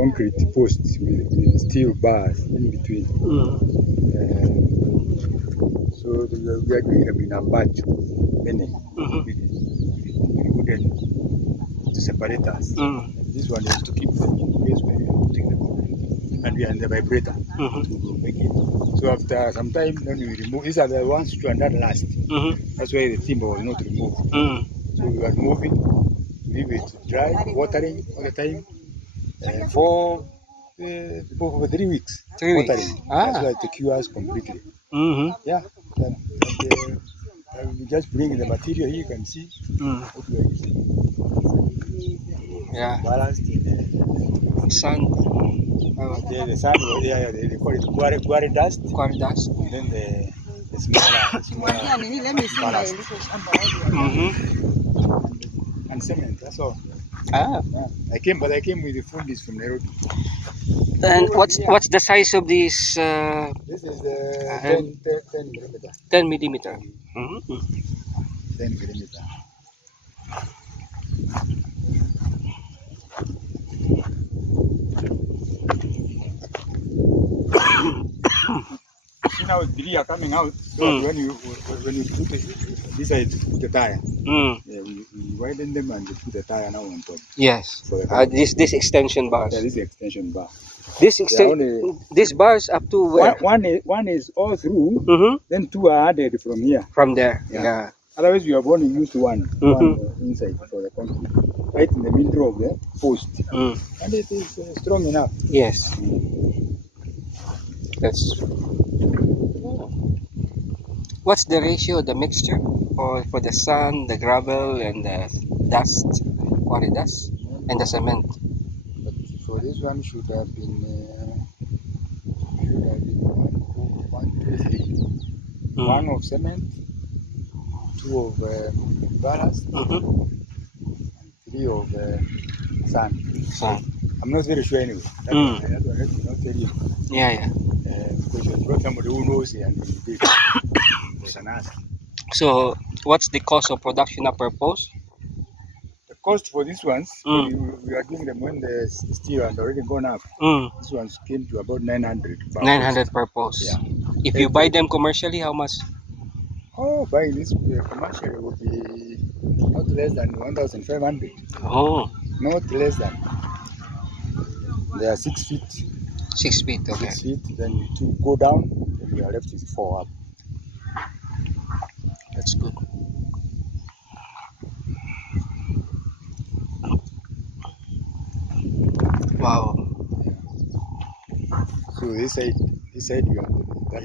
concrete posts with steel bars in between. So we are doing them in a batch, many with wooden separators. This one is to keep them in place when we are putting the concrete, and we are in the vibrator to make it. So after some time, then we remove. These are the ones which are not last. That's why the timber was not removed. So we are moving, leave it dry, watering all the time for 3 weeks. 3 weeks. Watering. That's why it cures completely. Yeah. We just bring the material here. You can see what we are using. Yeah. Balanced in Sand. the sand. They call it quarry dust. Quarry dust. And then the smaller ballast. And cement. That's all. Ah. Yeah. I came with the fundis from Nairobi. And what's the size of this? This is 10 millimeter. 10 millimeter. 10 millimeter. See now the tree are coming out. So when you put this side, put the tire. Yeah, we widen them and we put the tire now on top. Yes. This extension bars. Yeah, this is the extension bar. This bars up to where? One is all through. Then 2 are added from here. From there. Yeah. Otherwise, we have only used one inside for the concrete, right in the middle of the post, and it is strong enough. Yes. That's. What's the ratio, the mixture for the sand, the gravel, and the dust, quarry dust, and the cement? But for this one, should have been 1, 2, 3. 1 of cement, 2 of ballast, and 3 of sand. I'm not very sure anyway. I don't tell you. Yeah. Because you brought somebody who knows and they can ask. So, what's the cost of production per post? The cost for these ones, we are doing them when the steel had already gone up. These ones came to about 900 per 900 per post. Yeah. If you buy them commercially, how much? Oh, buying this commercially would be not less than 1,500. Oh. Not less than. They are 6 feet. 6 feet, okay. 6 feet, then you 2 go down, then you are left with 4 up. That's good. Wow. So this side you have